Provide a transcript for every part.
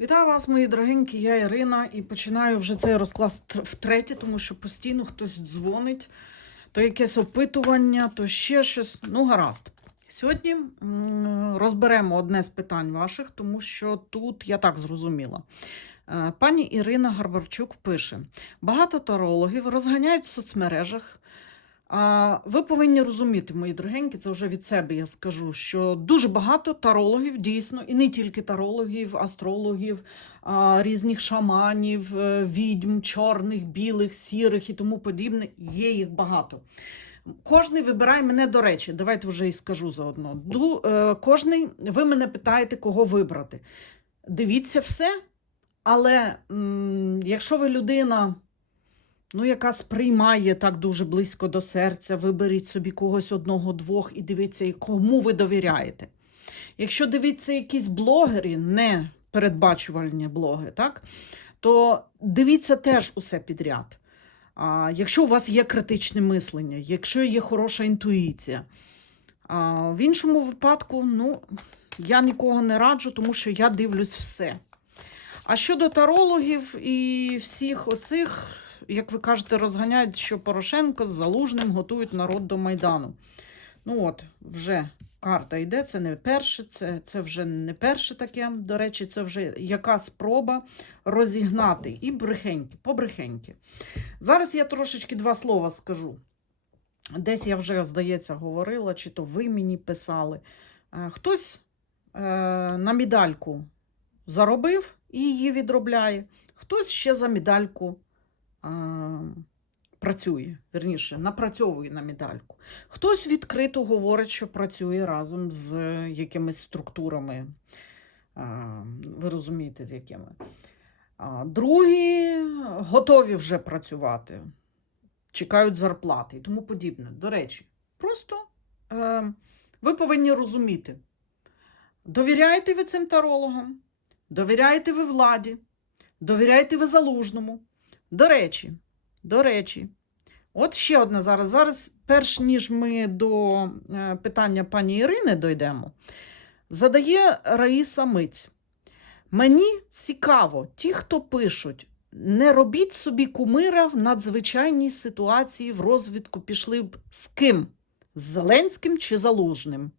Вітаю вас, мої дорогенькі, я Ірина, і починаю вже цей розклад втретє, тому що постійно хтось дзвонить, то якесь опитування, то ще щось. Ну, гаразд. Сьогодні розберемо одне з питань ваших, тому що тут я так зрозуміла. Е, Пані Ірина Гарбарчук пише: багато тарологів розганяють в соцмережах. Ви повинні розуміти, мої дорогенькі, це вже від себе я скажу, що дуже багато тарологів дійсно, і не тільки тарологів, астрологів, різних шаманів, е, відьм, чорних, білих, сірих і тому подібне. Є їх багато. Кожний вибирає мене до речі, давайте вже і скажу заодно. Ду, е, кожний, ви мене питаєте, кого вибрати. Дивіться все, але м, якщо ви людина ну, яка сприймає так дуже близько до серця, виберіть собі когось одного-двох і дивіться, кому ви довіряєте. Якщо дивіться якісь блогери, не передбачувальні блоги, так, то дивіться теж усе підряд. А, якщо у вас є критичне мислення, якщо є хороша інтуїція. А, в іншому випадку, ну, я нікого не раджу, тому що я дивлюсь все. А щодо тарологів і всіх оцих, як ви кажете, розганяють, що Порошенко з Залужним готують народ до Майдану. Ну от, вже карта йде, це не перше, це, це вже не перше таке. До речі, це вже яка спроба розігнати і брехеньки, побрехеньки. Зараз я трошечки два слова скажу. Десь я вже, здається, говорила, чи то ви мені писали. Е, Хтось е, на медальку заробив і її відробляє, хтось ще за медальку працює, верніше, напрацьовує на медальку. Хтось відкрито говорить, що працює разом з якимись структурами. е, ви розумієте, з якими. Другі готові вже працювати, чекають зарплати і тому подібне. До речі, просто е, ви повинні розуміти, довіряєте ви цим тарологам, довіряєте ви владі, довіряєте ви залужному. До речі, до речі, от ще одне зараз. Зараз, перш ніж ми до е, питання пані Ірини дійдемо, задає Раїса Миць. Мені цікаво, ті, хто пишуть, не робіть собі кумира в надзвичайній ситуації в розвідку пішли б з ким? З Зеленським чи Залужним?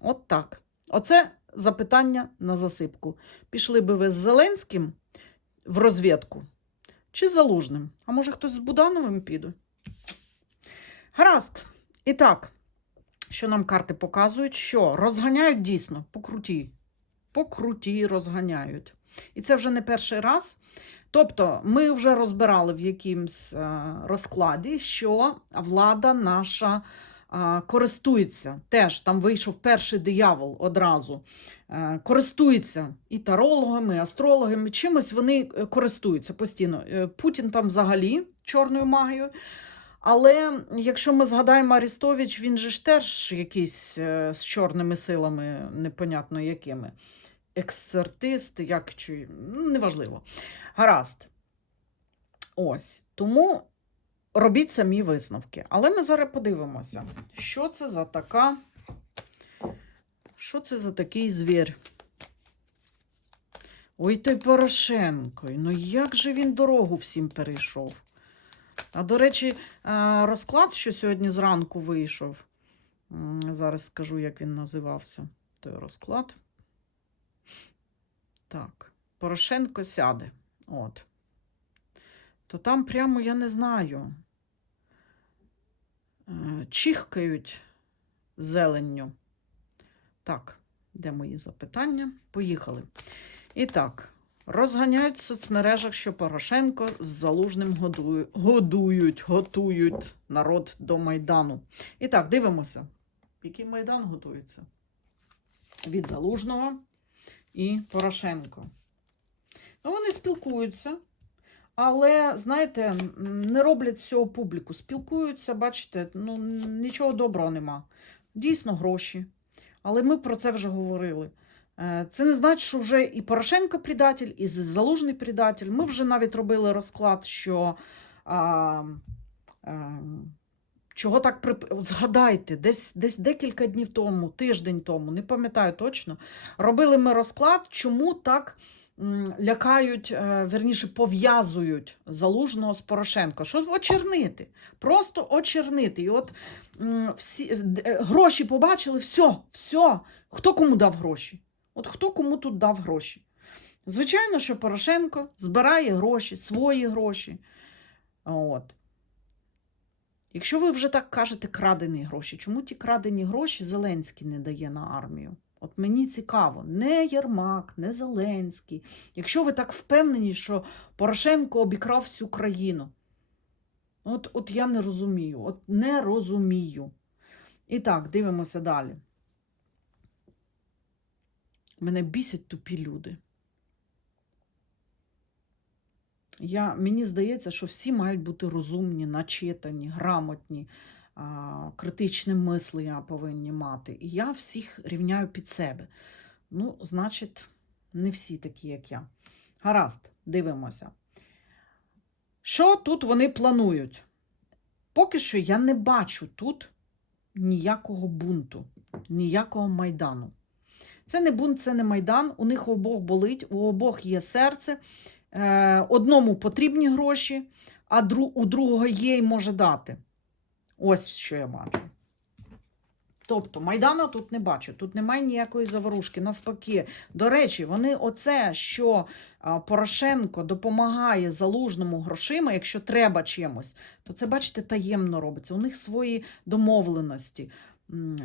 От так. Оце запитання на засипку. Пішли би ви з Зеленським в розвідку чи Залужним? А може хтось з Будановим піде? Гаразд. І так, що нам карти показують, що розганяють дійсно по круті. По круті розганяють. І це вже не перший раз. Тобто, ми вже розбирали в якимсь е, розкладі, що влада наша користується. Теж там вийшов перший диявол одразу. Е, користується і тарологами, і астрологами. Чимось вони е, користуються постійно. Е, Путін там взагалі чорною магією. Але якщо ми згадаємо Арістович, він же ж теж якийсь з чорними силами, непонятно якими. Ексцертист, як чи ну, неважливо. Гаразд. Ось. Тому робіть самі висновки. Але ми зараз подивимося, що це за така. Що це за такий звір? Ой, той Порошенко. Ну як же він дорогу всім перейшов? А до речі, розклад, що сьогодні зранку вийшов. Зараз скажу, як він називався. Той розклад. Так, Порошенко сяде. От. То там прямо я не знаю. Е, Чихкають зеленню. Так, де мої запитання? Поїхали. І так, розганяють в соцмережах, що Порошенко з залужним годують, готують народ до Майдану. І так, дивимося, який Майдан готується. Від Залужного і Порошенко. Ну, вони спілкуються, але, знаєте, не роблять з цього публіку. Спілкуються, бачите, ну, нічого доброго нема. Дійсно, гроші. Але ми про це вже говорили. Е, Це не значить, що вже і Порошенко предатель, і Залужний предатель. Ми вже навіть робили розклад, що а, а, Чого так прип... згадайте, десь, десь декілька днів тому, тиждень тому, не пам'ятаю точно, робили ми розклад, чому так лякають, е, верніше пов'язують залужного з Порошенко. Що очернити? Просто очернити. І от всі е, гроші побачили, все, все. Хто кому дав гроші? От хто кому тут дав гроші? Звичайно, що Порошенко збирає гроші, свої гроші. От. Якщо ви вже так кажете крадені гроші, чому ті крадені гроші Зеленський не дає на армію? От мені цікаво, не Єрмак, не Зеленський. Якщо ви так впевнені, що Порошенко обікрав всю країну, от, от я не розумію, от не розумію. І так, дивимося далі. Мене бісять тупі люди. Я, мені здається, що всі мають бути розумні, начитані, грамотні, критичне мислення повинні мати. І я всіх рівняю під себе. Ну, значить, не всі такі, як я. Гаразд, дивимося. Що тут вони планують? Поки що я не бачу тут ніякого бунту, ніякого майдану. Це не бунт, це не майдан. У них обох болить, у обох є серце. Е, Одному потрібні гроші, а у другого є і може дати. Ось що я бачу. Тобто Майдана тут не бачу, тут немає ніякої заворушки. Навпаки, до речі, вони оце, що Порошенко допомагає залужному грошима, якщо треба чимось, то це, бачите, таємно робиться. У них свої домовленості,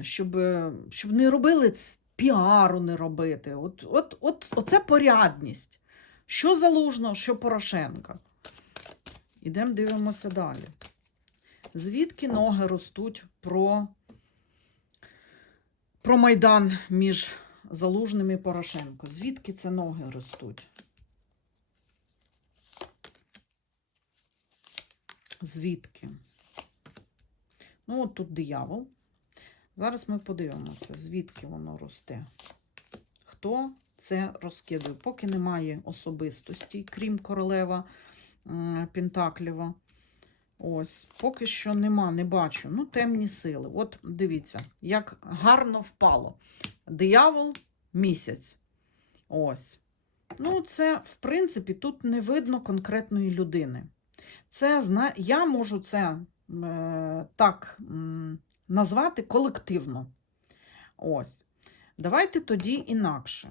щоб, е, щоб не робили піару не робити. От, от, от, оце порядність. Що залужно, що Порошенка. Ідемо дивимося далі. Звідки ноги ростуть про, про Майдан між Залужним і Порошенко? Звідки це ноги ростуть? Звідки? Ну, от тут диявол. Зараз ми подивимося, звідки воно росте. Хто це розкидує? Поки немає особистості, крім королева Пентаклєва. Ось, поки що нема, не бачу. Ну, темні сили. От дивіться, як гарно впало. Диявол місяць. Ось. Ну, це, в принципі, тут не видно конкретної людини. Це. Я можу це е, так назвати колективно. Ось. Давайте тоді інакше.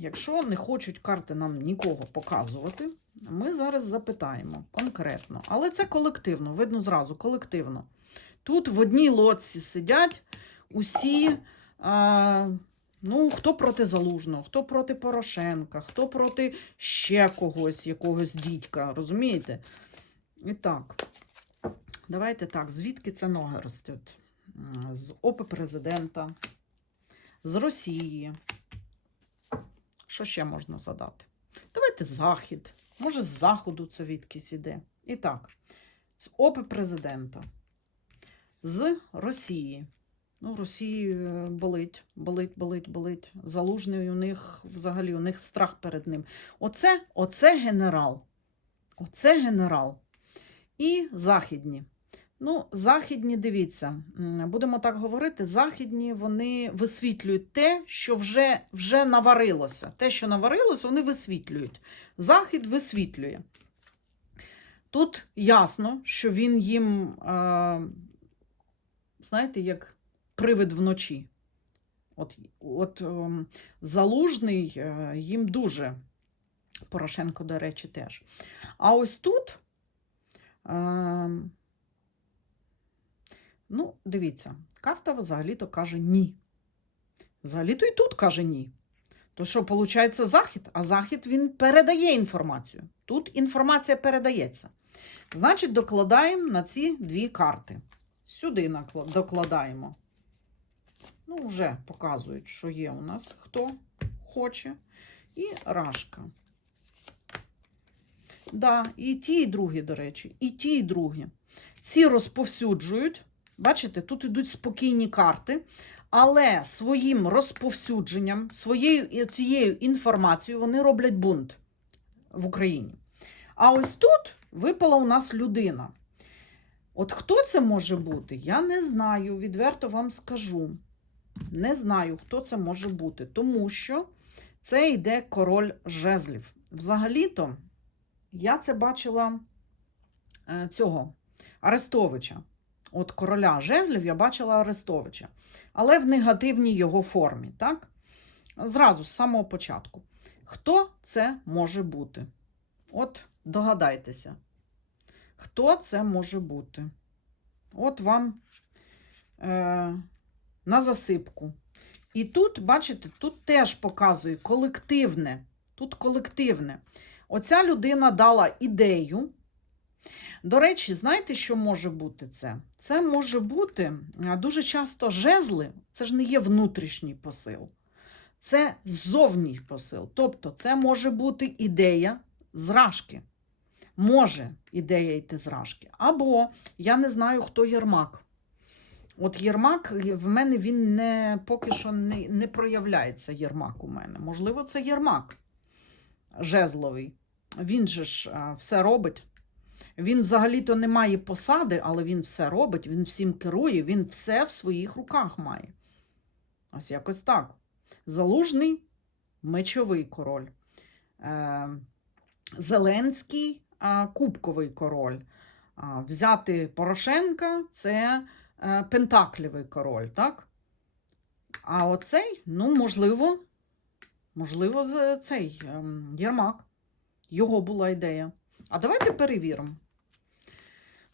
Якщо не хочуть карти нам нікого показувати, ми зараз запитаємо конкретно. Але це колективно, видно зразу, колективно. Тут в одній лодці сидять усі, а, ну, хто проти Залужного, хто проти Порошенка, хто проти ще когось, якогось дідька, розумієте? І так, давайте так, звідки це ноги ростуть? З ОП президента, з Росії. Що ще можна задати? Давайте захід. Може, з заходу це відкись іде. І так, з ОПИ президента, з Росії. Ну, Росії е, болить, болить, болить, болить. Залужний у них взагалі у них страх перед ним. Оце, оце генерал. Оце генерал. І західні. Ну, західні, дивіться, будемо так говорити, західні вони висвітлюють те, що вже, вже наварилося. Те, що наварилося, вони висвітлюють. Захід висвітлює. Тут ясно, що він їм, е, знаєте, як привид вночі. От, от ем, залужний е, їм дуже, Порошенко, до речі, теж. А ось тут. Ну, дивіться, карта взагалі-то каже ні. Взагалі-то і тут каже ні. То що, виходить, захід, а захід він передає інформацію. Тут інформація передається. Значить, докладаємо на ці дві карти. Сюди докладаємо. Ну, вже показують, що є у нас хто хоче. І рашка. Да, і ті, і другі, до речі, і ті, і другі. Ці розповсюджують. Бачите, тут йдуть спокійні карти, але своїм розповсюдженням, своєю цією інформацією вони роблять бунт в Україні. А ось тут випала у нас людина. От хто це може бути? Я не знаю, відверто вам скажу. Не знаю, хто це може бути, тому що це йде король жезлів. Взагалі-то я це бачила е, цього Арестовича. От короля жезлів я бачила Арестовича, але в негативній його формі, так? Зразу з самого початку. Хто це може бути? От догадайтеся, хто це може бути? От вам е, на засипку. І тут, бачите, тут теж показує колективне. Тут колективне. Оця людина дала ідею. До речі, знаєте, що може бути це? Це може бути дуже часто жезли, це ж не є внутрішній посил, це зовній посил. Тобто, це може бути ідея зражки. Може ідея йти зражки. Або я не знаю, хто Єрмак. От Єрмак в мене він не поки що не, не проявляється Єрмак у мене. Можливо, це Єрмак жезловий. Він же ж все робить. Він взагалі-то не має посади, але він все робить, він всім керує, він все в своїх руках має. Ось якось так. Залужний мечовий король. Е, Зеленський кубковий король. Взяти Порошенка це е, пентаклівий король, так? А оцей, ну, можливо, можливо, цей ем, Єрмак. Його була ідея. А давайте перевіримо.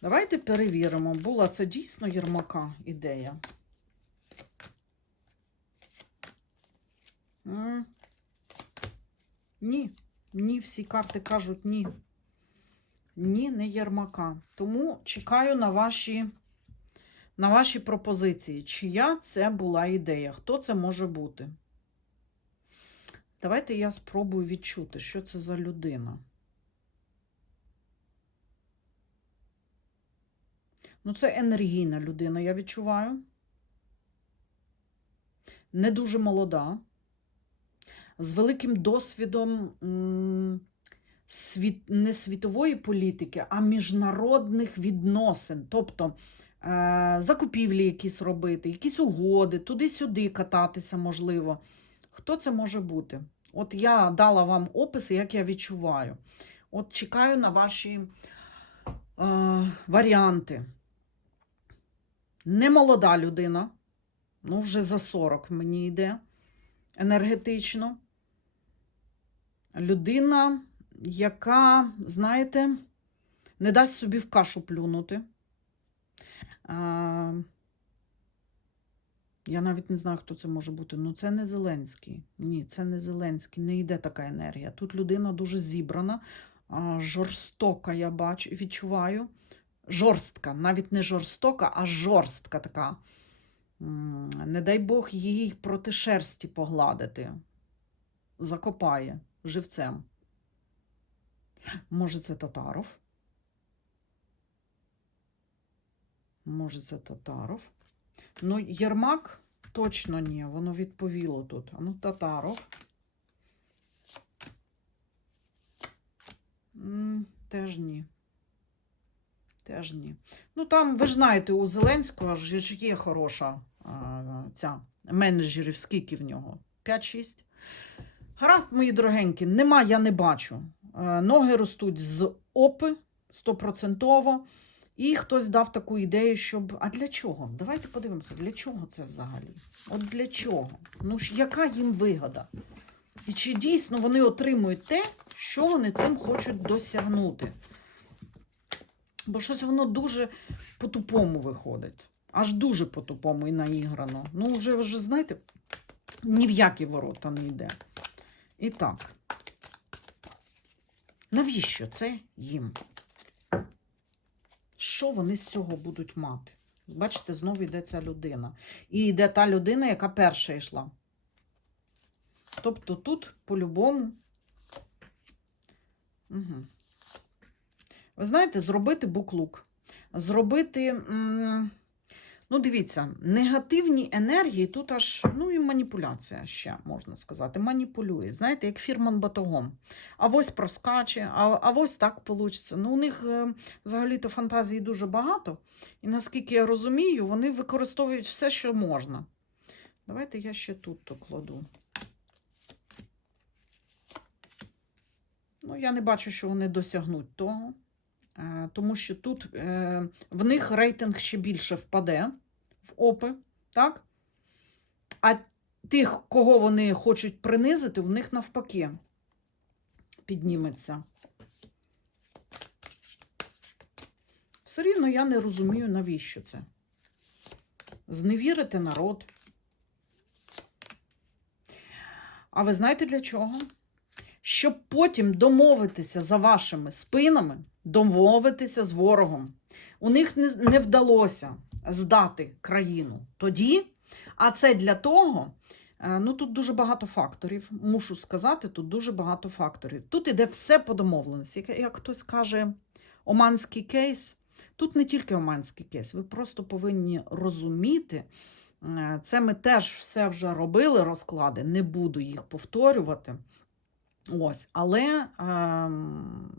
Давайте перевіримо, була це дійсно Єрмака ідея. Ні, ні, всі карти кажуть ні. Ні, не Єрмака. Тому чекаю на ваші, на ваші пропозиції. Чия це була ідея? Хто це може бути? Давайте я спробую відчути, що це за людина. Ну, це енергійна людина, я відчуваю. Не дуже молода, з великим досвідом світ, не світової політики, а міжнародних відносин. Тобто е, закупівлі якісь робити, якісь угоди, туди-сюди кататися можливо. Хто це може бути? От я дала вам опис, як я відчуваю. От чекаю на ваші е, варіанти. Немолода людина, ну вже за 40 мені йде енергетично. Людина, яка, знаєте, не дасть собі в кашу плюнути. А, я навіть не знаю, хто це може бути. Ну, це не Зеленський. Ні, це не Зеленський, не йде така енергія. Тут людина дуже зібрана, жорстока, я бачу, відчуваю. Жорстка, навіть не жорстока, а жорстка така. Не дай Бог їй проти шерсті погладити. Закопає живцем. Може, це Татаров? Може, це Татаров? Ну, Єрмак точно ні, воно відповіло тут. Ну, Татаров. Теж ні. Теж ні. Ну там, ви ж знаєте, у Зеленського ж є хороша ця менеджерів, скільки в нього? 5-6. Гаразд, мої дорогенькі, нема, я не бачу. Е, Ноги ростуть з опи стопроцентово. І хтось дав таку ідею, щоб. А для чого? Давайте подивимося, для чого це взагалі? От для чого? Ну ж яка їм вигода? І чи дійсно вони отримують те, що вони цим хочуть досягнути? Бо щось воно дуже по-тупому виходить. Аж дуже по-тупому і наіграно. Ну, вже, вже знаєте, ні в які ворота не йде. І так. Навіщо це їм? Що вони з цього будуть мати? Бачите, знову йде ця людина. І йде та людина, яка перша йшла. Тобто тут по-любому. Угу. Ви знаєте, зробити буклук. Зробити. Ну, дивіться, негативні енергії тут аж, ну і маніпуляція ще можна сказати. Маніпулює. Знаєте, як фірман батогом. А ось проскаче, а, а ось так вийде. Ну, у них е, взагалі-то фантазії дуже багато. І наскільки я розумію, вони використовують все, що можна. Давайте я ще тут то кладу. Ну, я не бачу, що вони досягнуть того. Е, Тому що тут е, в них рейтинг ще більше впаде в ОПИ, так? А тих, кого вони хочуть принизити, в них навпаки підніметься. Все рівно я не розумію, навіщо це. Зневірити народ. А ви знаєте для чого? Щоб потім домовитися за вашими спинами, домовитися з ворогом. У них не, вдалося здати країну тоді, а це для того. е, Ну, тут дуже багато факторів. Мушу сказати, тут дуже багато факторів. Тут іде все по домовленості. Як, як хтось каже, оманський кейс. Тут не тільки оманський кейс, ви просто повинні розуміти. е, Це ми теж все вже робили розклади, не буду їх повторювати. Ось, але ем,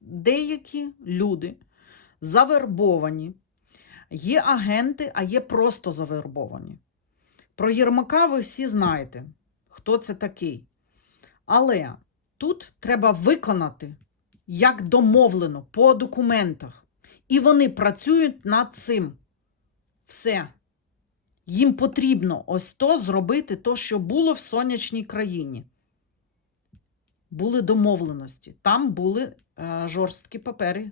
деякі люди завербовані, є агенти, а є просто завербовані. Про Єрмака ви всі знаєте, хто це такий. Але тут треба виконати, як домовлено, по документах. І вони працюють над цим. Все. Їм потрібно ось то зробити, то, що було в сонячній країні були домовленості, там були е, жорсткі папери.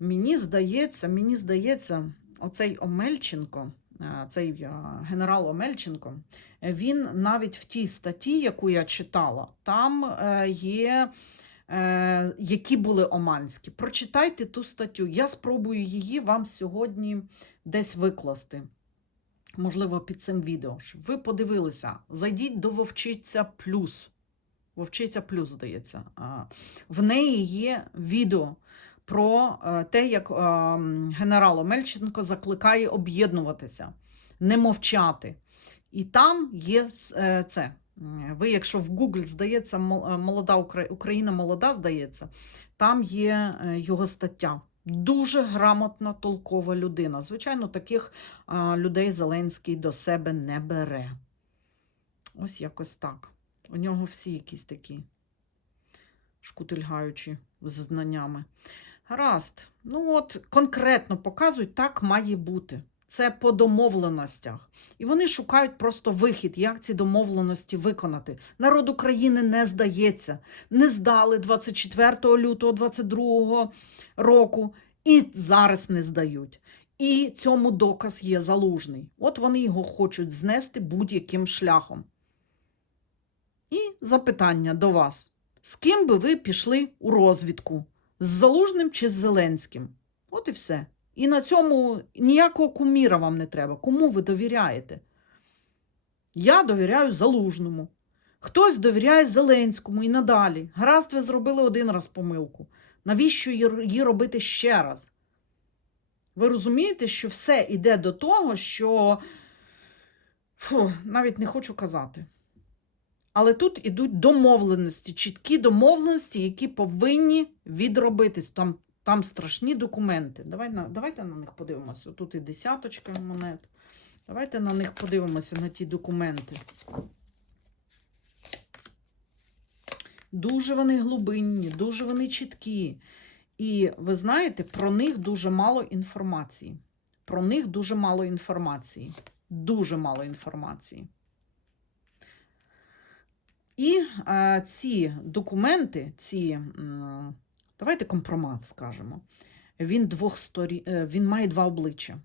Мені здається, мені здається, оцей Омельченко, е, цей е, генерал Омельченко, він навіть в тій статті, яку я читала, там е, є. Які були оманські. Прочитайте ту статтю. Я спробую її вам сьогодні десь викласти. Можливо, під цим відео, щоб ви подивилися. Зайдіть до Вовчиця Плюс. Вовчиця Плюс, здається. В неї є відео про е, те, як е, генерал Омельченко закликає об'єднуватися, не мовчати. І там є е, це. Ви, якщо в Google здається, молода Україна молода, здається, там є його стаття. Дуже грамотна, толкова людина. Звичайно, таких людей Зеленський до себе не бере. Ось якось так. У нього всі якісь такі шкутильгаючі з знаннями. Гаразд. Ну от конкретно показують, так має бути. Це по домовленостях. І вони шукають просто вихід, як ці домовленості виконати. Народ України не здається. Не здали 24 лютого 22 року і зараз не здають. І цьому доказ є залужний. От вони його хочуть знести будь-яким шляхом. І запитання до вас: з ким би ви пішли у розвідку? З Залужним чи з Зеленським? От і все. І на цьому ніякого куміра вам не треба. Кому ви довіряєте? Я довіряю Залужному. Хтось довіряє Зеленському і надалі. Гаразд, ви зробили один раз помилку. Навіщо її робити ще раз? Ви розумієте, що все йде до того, що Фу, навіть не хочу казати. Але тут ідуть домовленості, чіткі домовленості, які повинні відробитись. Там, там страшні документи. Давай на, давайте на них подивимося. Тут і десяточка монет. Давайте на них подивимося, на ті документи. Дуже вони глибинні, дуже вони чіткі. І ви знаєте, про них дуже мало інформації. Про них дуже мало інформації. Дуже мало інформації. І е, ці документи, ці, м, давайте компромат скажемо, він, двох е, він має два обличчя.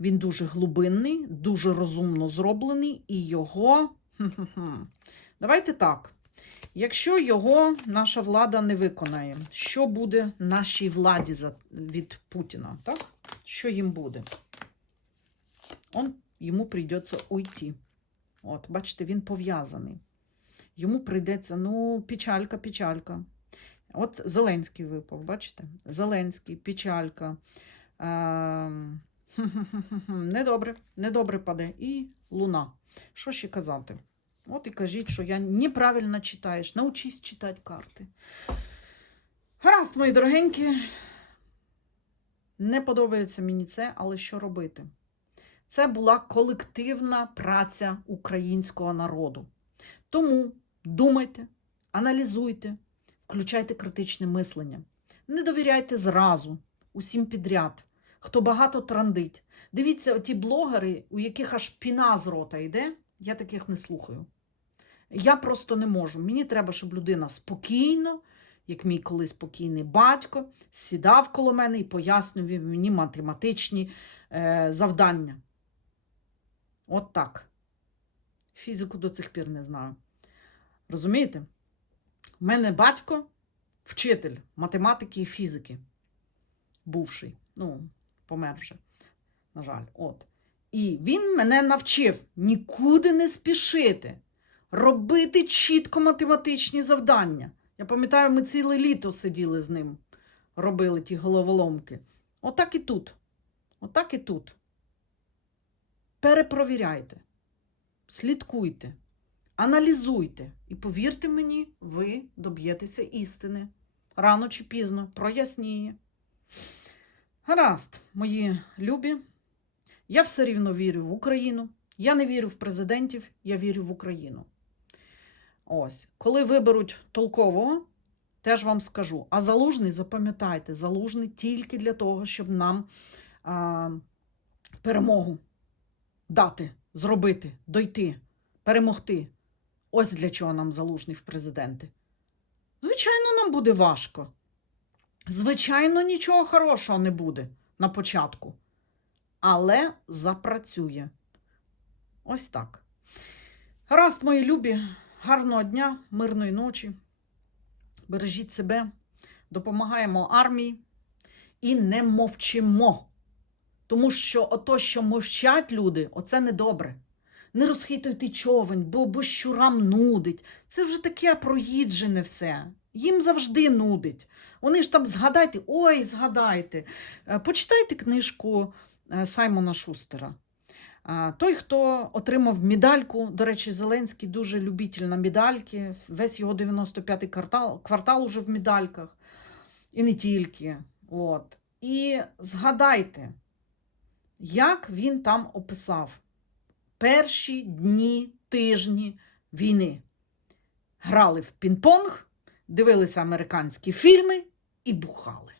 Він дуже глибинний, дуже розумно зроблений, і його. Давайте так. Якщо його наша влада не виконає, що буде нашій владі від Путіна? Так? Що їм буде? Он, йому прийдеться уйти. От, бачите, він пов'язаний йому прийдеться, ну, печалька, печалька. От Зеленський випав, бачите? Зеленський, печалька. Ем, Недобре, недобре паде. І луна. Що ще казати? От і кажіть, що я неправильно читаєш. Научись читати карти. Гаразд, мої дорогенькі. Не подобається мені це, але що робити? Це була колективна праця українського народу. Тому думайте, аналізуйте, включайте критичне мислення. Не довіряйте зразу, усім підряд, хто багато трандить. Дивіться, оті блогери, у яких аж піна з рота йде, я таких не слухаю. Я просто не можу. Мені треба, щоб людина спокійно, як мій колись спокійний батько, сідав коло мене і пояснював мені математичні е, завдання. От так. Фізику до цих пір не знаю. Розумієте? У мене батько вчитель математики і фізики. Бувший. Ну, помер вже, на жаль. От. І він мене навчив нікуди не спішити, робити чітко математичні завдання. Я пам'ятаю, ми ціле літо сиділи з ним, робили ті головоломки. Отак і тут. Отак і тут. Перепровіряйте, слідкуйте, аналізуйте. І повірте мені, ви доб'єтеся істини. Рано чи пізно проясніє. Гаразд, мої любі. Я все рівно вірю в Україну. Я не вірю в президентів, я вірю в Україну. Ось, коли виберуть толкового, теж вам скажу. А залужний, запам'ятайте, залужний тільки для того, щоб нам а, перемогу дати, зробити, дойти, перемогти. Ось для чого нам залужний президенти. Звичайно, нам буде важко. Звичайно, нічого хорошого не буде на початку. Але запрацює. Ось так. Гаразд, мої любі, гарного дня, мирної ночі. Бережіть себе, допомагаємо армії і не мовчимо. Тому що ото, що мовчать люди, оце недобре. Не розхитуйте човень, бо, бо щурам нудить. Це вже таке проїджене все. Їм завжди нудить. Вони ж там згадайте, ой, згадайте. Е, Почитайте книжку е, Саймона Шустера. Е, Той, хто отримав медальку, до речі, Зеленський дуже любитель на медальки, весь його 95-й квартал, квартал уже в медальках, і не тільки. От. І згадайте, як він там описав перші дні, тижні війни. Грали в пінг-понг, дивилися американські фільми і бухали.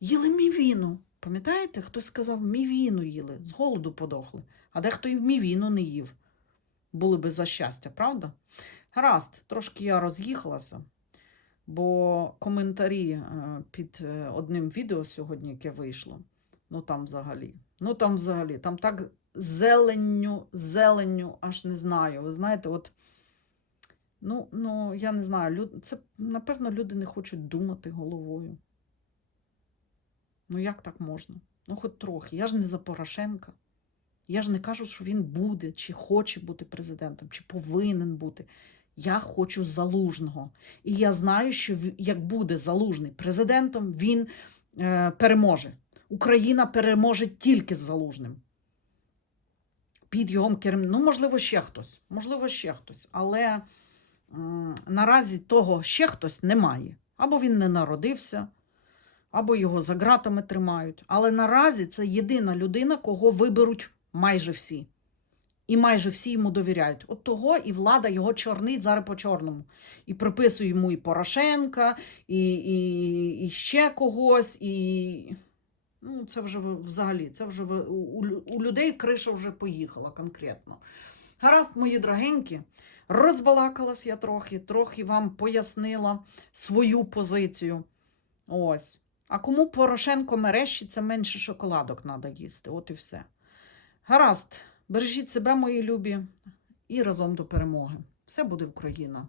Їли мівіну. Пам'ятаєте, хтось сказав, мівіну їли, з голоду подохли, а дехто і в мівіну не їв. Були би за щастя, правда? Гаразд, трошки я роз'їхалася, бо коментарі е, під е, одним відео сьогодні, яке вийшло, ну там взагалі. Ну там взагалі, там так зеленню, зеленню, аж не знаю. Ви знаєте, от. Ну, ну, я не знаю, люд... це, напевно, люди не хочуть думати головою. Ну, як так можна? Ну, хоч трохи. Я ж не за Порошенка. Я ж не кажу, що він буде, чи хоче бути президентом, чи повинен бути. Я хочу залужного. І я знаю, що як буде залужний президентом, він е, переможе. Україна переможе тільки з залужним. Під його керівництвом. Ну, можливо, ще хтось. Можливо, ще хтось. Але м, наразі того ще хтось немає. Або він не народився, або його за ґратами тримають. Але наразі це єдина людина, кого виберуть майже всі. І майже всі йому довіряють. От того і влада його чорнить зараз по чорному. І приписує йому і Порошенка, і, і, і ще когось. І... Ну, це вже взагалі, це вже у людей криша вже поїхала конкретно. Гаразд, мої дорогенькі, розбалакалась я трохи, трохи вам пояснила свою позицію. Ось. А кому Порошенко мерещиться, менше шоколадок треба їсти. От і все. Гаразд, бережіть себе, мої любі, і разом до перемоги. Все буде Україна.